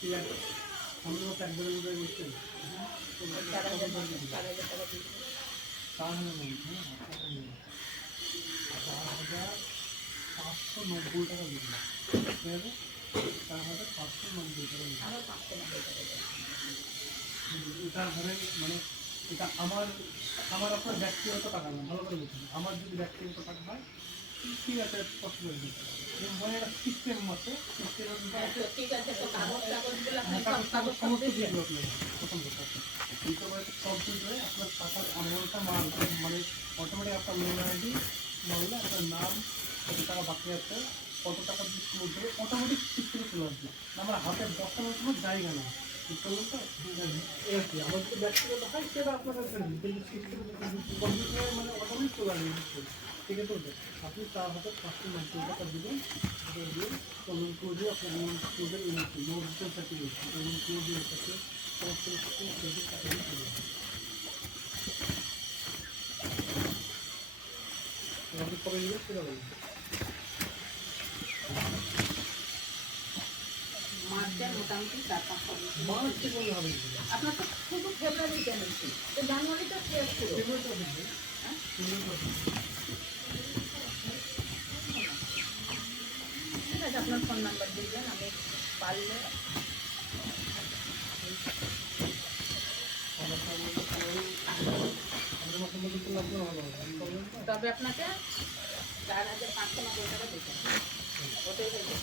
ঠিক আছে, আমি তো 1 দেড় বছর বলছেন। 4,000 টাকা দিতে হবে। 4,000 4,590 টাকা দিবেন। ঠিক আছে, 4,590 টাকা দিবেন। আরো 590 টাকা দেবেন। এটা ধরেন মানে এটা আমার আপনার ব্যক্তিগত টাকা না, ভালো করে বুঝুন। আমার যদি ব্যক্তিগত টাকা হয় ঠিক আছে, পসিবল দিতে পারবো। মানে একটা সিস্টেম মতে তো ঠিক আছে, তো কাগজ টাগজগুলো আপনি কাগজ সব সমস্ত দিচ্ছেন? দিয়েছিল আপনাকে প্রথম কথা। এইসব সব দিলে আপনার টাকার অ্যামাউন্টটা মানে অটোমেটিক আপনার লোন আইডি মারলে আপনার নাম, কত টাকা বাকি আছে, কত টাকা দিয়ে ক্লোজ হবে, অটোমেটিক সিস্টেমে চলে আসবে। আমার হাতে বসানোর কোনো জায়গা নেই, বুঝতে পারলেন তো? এই আর কি, আমার যদি ব্যক্তিগত হয় সেটা আপনাদের জানেন, কিন্তু সিস্টেম কম্পিউটারে মানে অটোমেটিক চলে আসবে। ঠিক আছে, আপনি 4,590 টাকা দিবেন, সেটা দিয়ে পেমেন্ট করে দিয়ে আপনার অ্যামাউন্ট করবেন। নোট ডিটেলস থাকে, পেমেন্ট করে দিয়ে থাকে সমস্ত কিছু টাকা দিয়ে চলে যাবে। আপনি কবে নেবেন সেটা বলুন। মার্চের মোটামুটি 4-5 তারিখ। মার্চে বললে হবে না, আপনার তো শুধু ফেব্রুয়ারিতে নিচ্ছি, তো জানুয়ারিটা শেষ ছিল। ফেব্রুয়ারিতে দিবেন, হ্যাঁ? ফেব্রুয়ারিতে ঠিক আছে, আপনার ফোন নাম্বার দিবেন, আমি পারলে আমাদের মতো মতো করলে আপনার ভালো হবে, বলবেন তো? তবে আপনাকে 4,590 টাকা দিতে হবে। ওটাই হয়েছে।